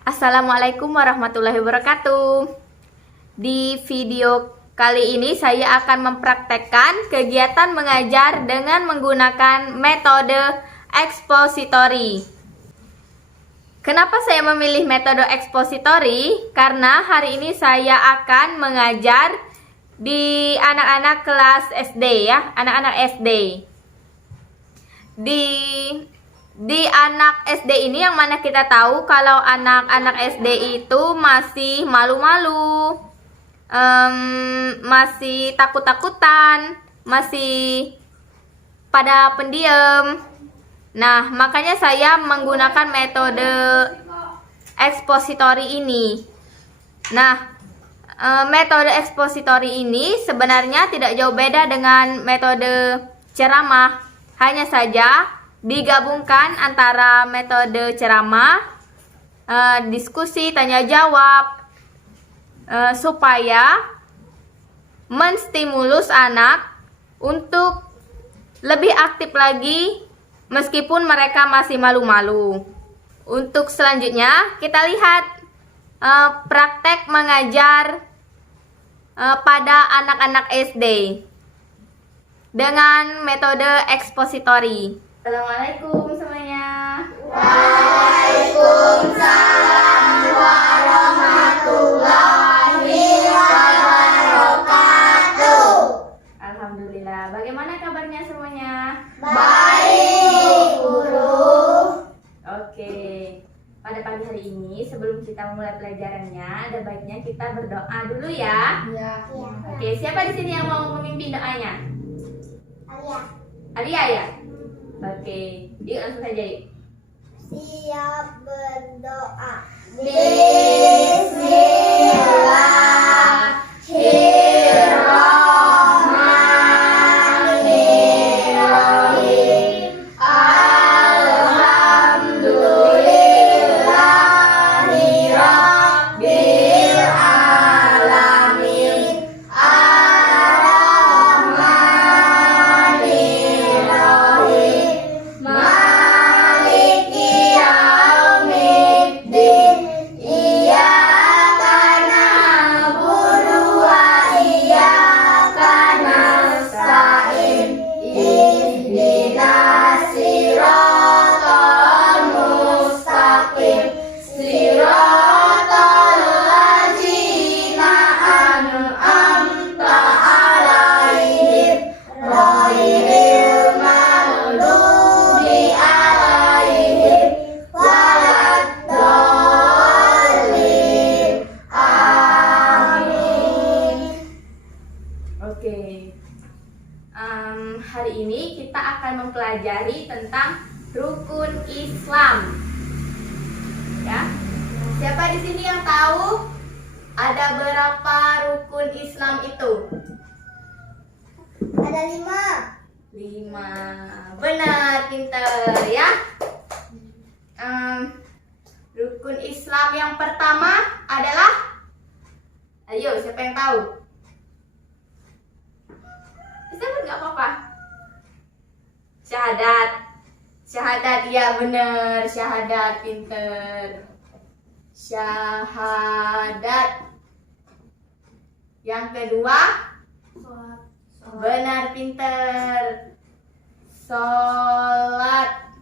Assalamualaikum warahmatullahi wabarakatuh. Di video kali ini saya akan mempraktekkan kegiatan mengajar dengan menggunakan metode ekspositori. Kenapa saya memilih metode ekspositori? Karena hari ini saya akan mengajar di anak-anak kelas SD ya, anak-anak SD. Di anak SD ini yang mana kita tahu kalau anak-anak SD itu masih malu-malu, masih takut-takutan, masih pada pendiam. Nah, makanya saya menggunakan metode ekspositori ini. Nah, metode ekspositori ini sebenarnya tidak jauh beda dengan metode ceramah. Hanya saja digabungkan antara metode ceramah, diskusi, tanya jawab, supaya menstimulus anak untuk lebih aktif lagi meskipun mereka masih malu-malu. Untuk selanjutnya kita lihat praktek mengajar pada anak-anak SD dengan metode ekspositori. Assalamualaikum semuanya. Waalaikumsalam warahmatullahi wabarakatuh. Alhamdulillah. Bagaimana kabarnya semuanya? Baik, Guru. Oke. Pada pagi hari ini sebelum kita memulai pelajarannya, ada baiknya kita berdoa dulu ya. Ya. Oke, siapa di sini yang mau memimpin doanya? Alia. Alia ya? Oke, yuk langsung saja yuk. Siap berdoa. Bismillahirrahmanirrahim. Alhamdulillahi rabbil alamin. Ar-Rahmanirrahim. Maliki yaumiddin. Iyyaka na'budu wa iyyaka nasta'in. Ihdinas siratal mustaqim. Siratal ladzina an'amta 'alaihim ghairil maghdubi 'alaihim waladdallin. Amin. Oke. Hari ini kita akan mempelajari tentang rukun Islam. Ya. Siapa di sini yang tahu ada berapa rukun Islam itu? Ada 5. Benar, pinter ya. Rukun Islam yang pertama adalah, ayo siapa yang tahu? Bisa nggak apa-apa? Syahadat ya, benar, syahadat, pinter. Syahadat. Yang kedua, benar, pinter. Sholat.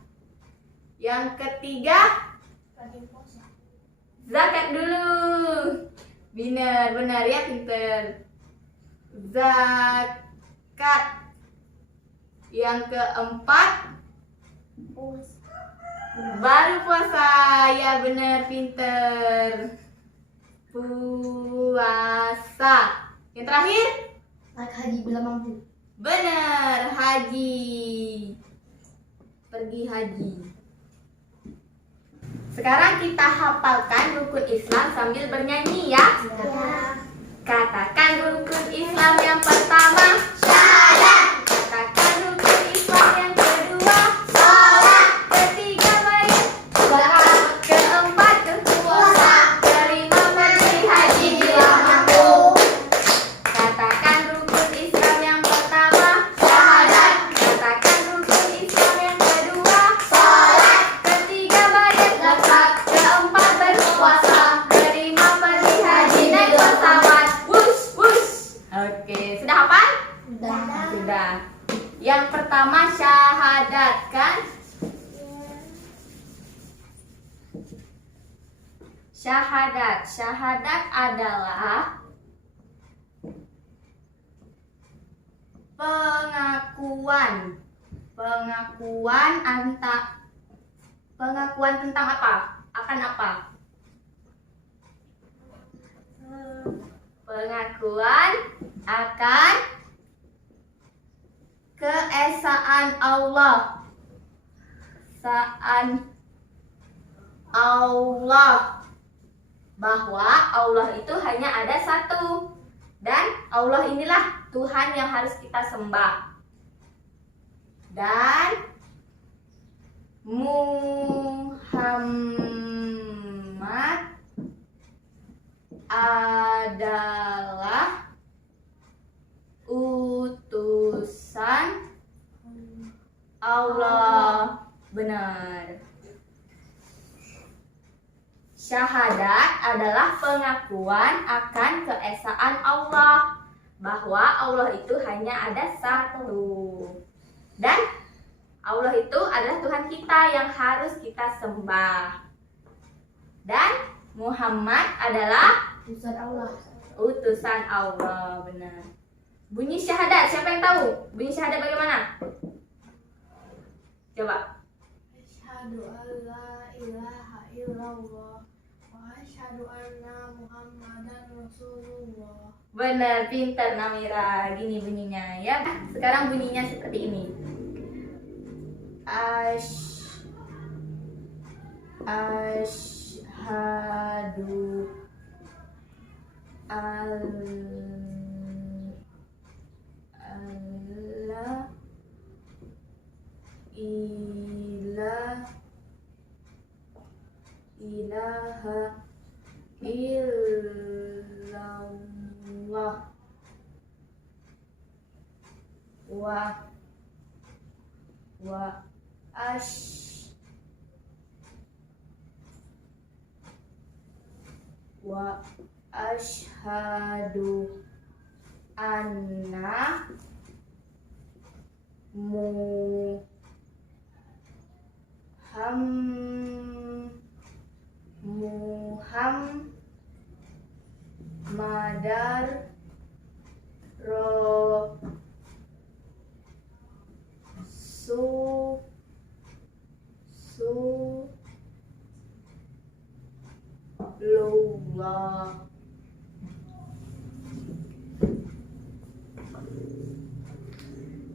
Yang ketiga, zakat dulu. Benar ya, pinter. Zakat. Yang keempat, baru puasa. Ya, benar, pinter. Puasa. Yang terakhir, naik haji bila mampu. benar, haji. Pergi haji. Sekarang kita hafalkan rukun Islam sambil bernyanyi ya. Katakan rukun Islam yang pertama, Syahadat. katakan rukun Islam yang kedua, Sholat. ketiga bayar, Zakat. keempat Puasa. kelima pergi haji bila mampu. Katakan rukun Islam yang pertama, Syahadat. katakan rukun Islam yang kedua, Sholat. ketiga bayar, Zakat. keempat berpuasa. Syahadat kan? Syahadat adalah pengakuan tentang apa? Akan apa? Pengakuan akan keesaan Allah. Bahwa Allah itu hanya ada satu, dan Allah inilah Tuhan yang harus kita sembah. Dan Muhammad adalah utusan Allah. Benar. Syahadat adalah pengakuan akan keesaan Allah, bahwa Allah itu hanya ada satu, dan Allah itu adalah Tuhan kita yang harus kita sembah. Dan Muhammad adalah utusan Allah. Benar. Bunyi syahadat, siapa yang tahu? Bunyi syahadat bagaimana? Coba. Asyhadu an la ilaha illallah wa asyhadu anna Muhammadan Rasulullah. Benar, pintar Namira. Gini bunyinya ya. Sekarang bunyinya seperti ini. Asyhadu alla ilaha illallah wa asyhadu anna Muhammadar Rasulullah.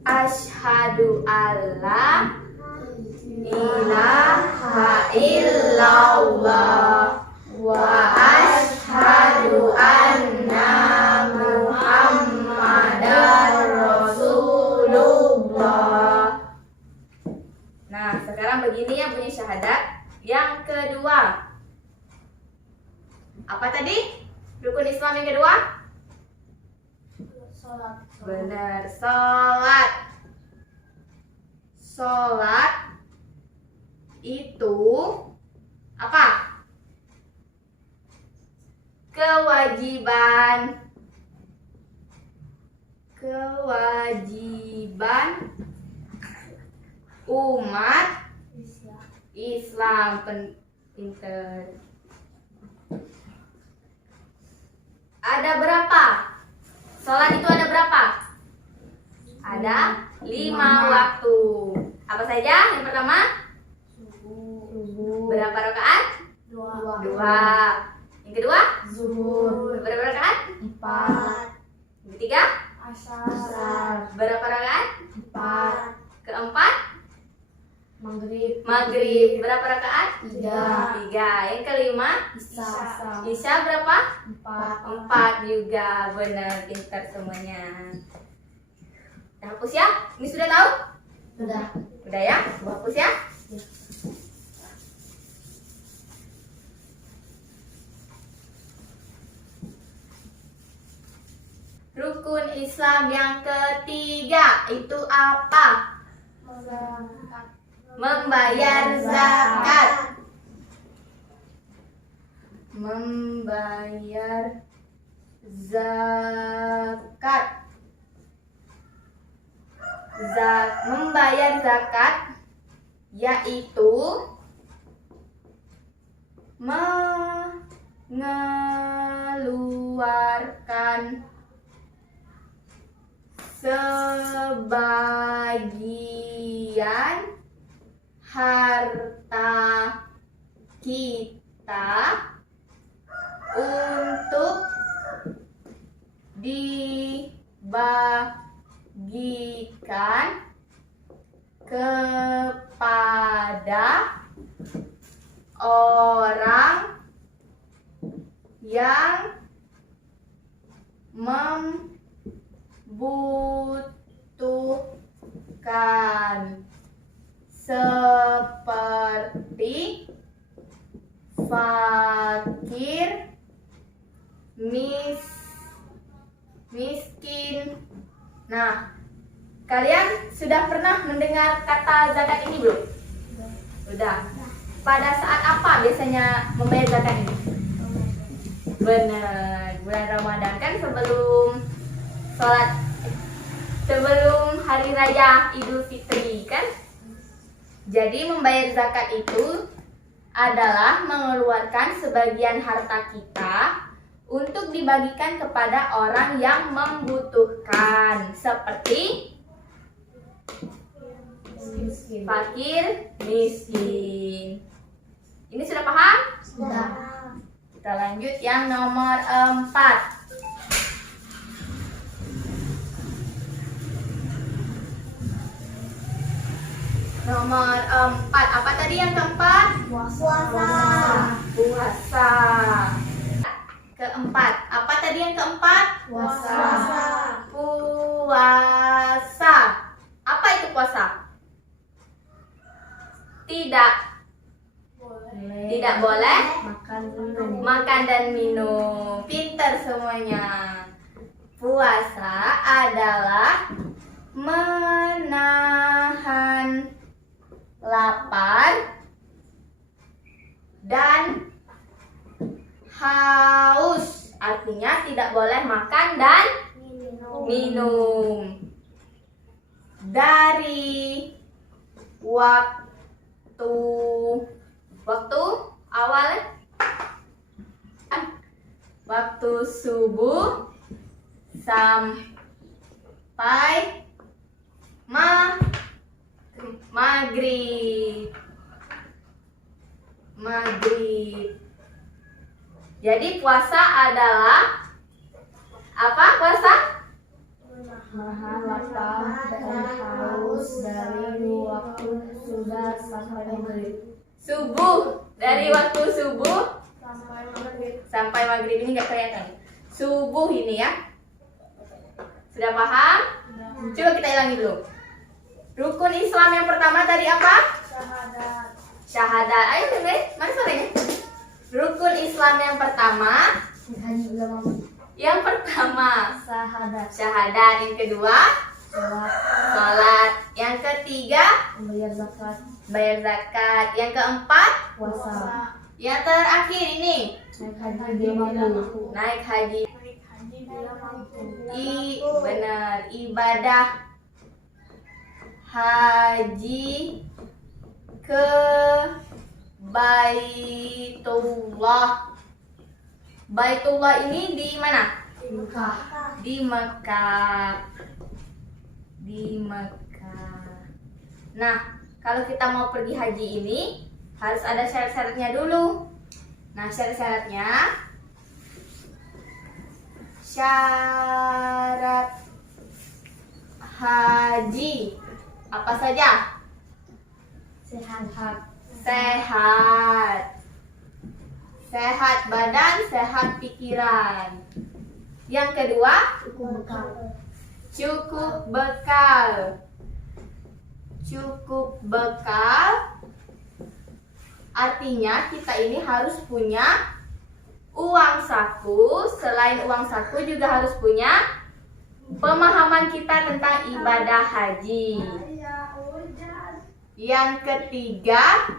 Asyhadu alla ilaha illallah wa asyhadu anna Muhammadar Rasulullah. Nah, sekarang begini ya bunyi syahadat yang kedua. Apa tadi? Rukun Islam yang kedua? Salat. Benar, sholat. Sholat itu apa? Kewajiban umat Islam. Pinter. Ada berapa? Sholat itu ada berapa? Ada 5 waktu. Apa saja? Yang pertama? Subuh. Berapa rakaat? 2. 2. Yang kedua? Zuhur. Berapa rakaat? 4. Yang ketiga? Asar. Berapa rakaat? 4. Keempat? Maghrib. Berapa rakaat? 3. 3. Yang kelima? Isya berapa? 4 juga. Benar, pintar semuanya. Hapus ya? Ini sudah tahu? Sudah. Udah ya? Hapus ya? Rukun Islam yang ketiga itu apa? Membayar zakat. Membayar zakat. Membayar zakat yaitu mengeluarkan sebagian harta kita untuk dibagikan kepada orang yang membutuhkan, seperti fakir, miskin. Nah, kalian sudah pernah mendengar kata zakat ini belum? Sudah. Pada saat apa biasanya membayar zakat ini? Benar, bulan Ramadan kan sebelum hari raya Idul Fitri kan? Jadi membayar zakat itu adalah mengeluarkan sebagian harta kita untuk dibagikan kepada orang yang membutuhkan, seperti fakir, miskin. Ini sudah paham? Sudah. Kita lanjut yang nomor 4. Nomor 4. Apa tadi yang keempat? Puasa. Puasa. Keempat. Apa tadi yang keempat? Puasa. Puasa. Apa itu puasa? Tidak boleh makan dan minum. Pintar semuanya. Puasa adalah menahan lapar dan haus. Artinya tidak boleh makan dan minum. Dari waktu subuh sampai maghrib. Jadi puasa adalah apa? Puasa? Menahan lapar dan haus dari waktu sudah sampai maghrib. Subuh, dari waktu subuh sampai maghrib. Ini nggak kelihatan. Subuh ini ya. Sudah paham? Coba kita ulangi dulu. Rukun Islam yang pertama tadi apa? Syahadat. Ayo Bebe, mana suaranya? Rukun Islam yang pertama. Yang pertama syahadat. Yang kedua sholat. Yang ketiga bayar zakat. Yang keempat Puasa. yang terakhir ini Naik haji. Benar, ibadah haji ke Baitullah. Baitullah ini di mana? Di Mekah. Nah, kalau kita mau pergi haji ini harus ada syarat-syaratnya dulu. Nah, syarat-syaratnya, syarat haji apa saja? Sehat badan, sehat pikiran. Yang kedua, cukup bekal. Artinya kita ini harus punya uang saku. Selain uang saku juga harus punya pemahaman kita tentang ibadah haji. Yang ketiga,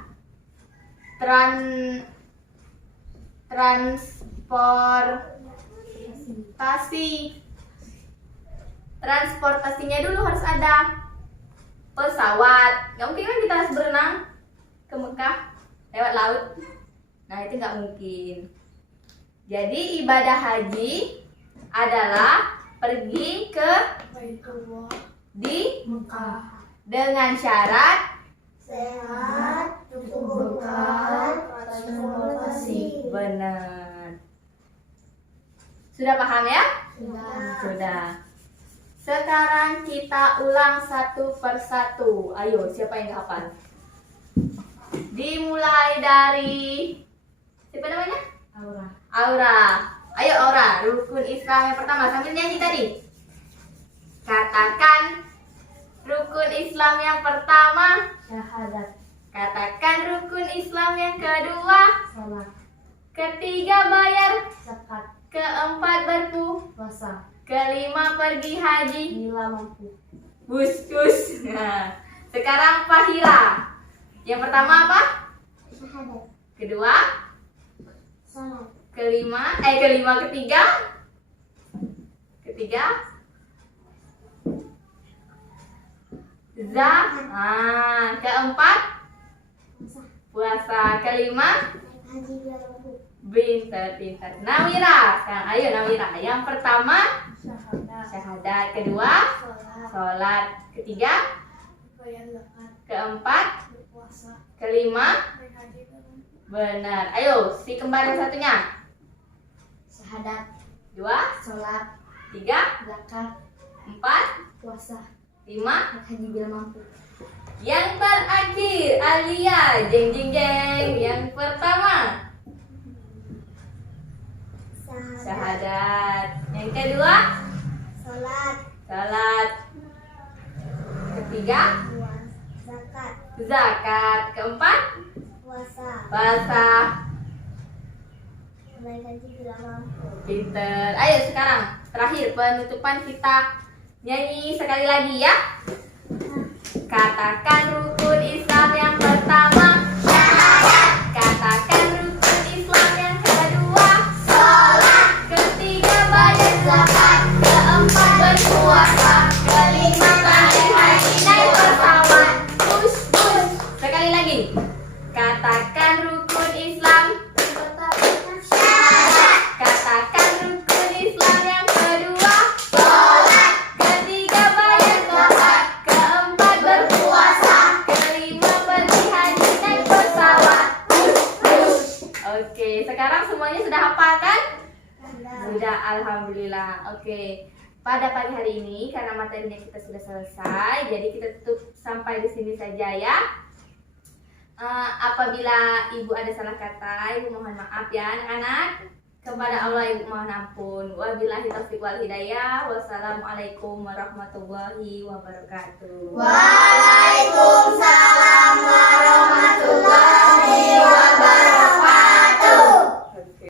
transportasinya dulu harus ada. pesawat. Nggak mungkin kan kita harus berenang ke Mekah lewat laut. Nah, itu nggak mungkin. Jadi ibadah haji adalah pergi ke Baitullah di Mekah dengan syarat sehat, cukup bekal, transportasi. benar. Sudah paham ya? Sudah. Sekarang kita ulang satu persatu. Ayo, siapa yang hafal? Dimulai dari siapa namanya? Aura. Aura. Ayo Aura, rukun Islam yang pertama sambil nyanyi tadi. Katakan rukun Islam yang pertama. Syahadat. Katakan rukun Islam yang kedua. Salat. Ketiga bayar. Zakat. Keempat berpuasa. Puasa. Kelima pergi haji. Bila mampu. Bus. Nah, sekarang Fahira. Yang pertama apa? Syahadat. Kedua. Salat. Ketiga. Keempat puasa. Kelima Haji bila mampu. pintar. Nawira. Sekarang ayo Nawira. Yang pertama Syahadat. syahadat. Kedua Salat. sholat. Ketiga Bayar zakat. keempat. Berpuasa. Kelima Naik haji bila mampu. benar. Ayo si kembar yang satunya. Syahadat. Dua, Salat. tiga, Zakat. empat, Puasa. lima. Naik haji bila mampu. Yang terakhir Alia. Jeng. Yang pertama syahadat. Yang kedua Salat. salat. Ketiga Zakat. zakat. Keempat Puasa. puasa. Naik haji bila mampu. Pinter. Ayo sekarang terakhir penutupan kita nyanyi sekali lagi ya. Katakan rukun Islam yang pertama. Syahadat. Katakan rukun Islam yang kedua. Sholat. Ketiga bayar zakat. Keempat berpuasa. Kelima pergi haji naik pesawat. Push. Sekali lagi. Katakan rukun Islam. Syahadat. Katakan rukun Islam yang kedua. Sholat. Ketiga bayar zakat. Keempat berpuasa. Kelima pergi haji naik pesawat. Oke, sekarang semuanya sudah hafal kan? Sudah, alhamdulillah. Oke. Pada pagi hari ini karena materinya kita sudah selesai, jadi kita tutup sampai di sini saja ya. Apabila ibu ada salah kata, ibu mohon maaf ya anak-anak. Kepada Allah ibu mohon ampun. Wabillahi taufiq wal hidayah. Wassalamualaikum warahmatullahi wabarakatuh. Waalaikumsalam.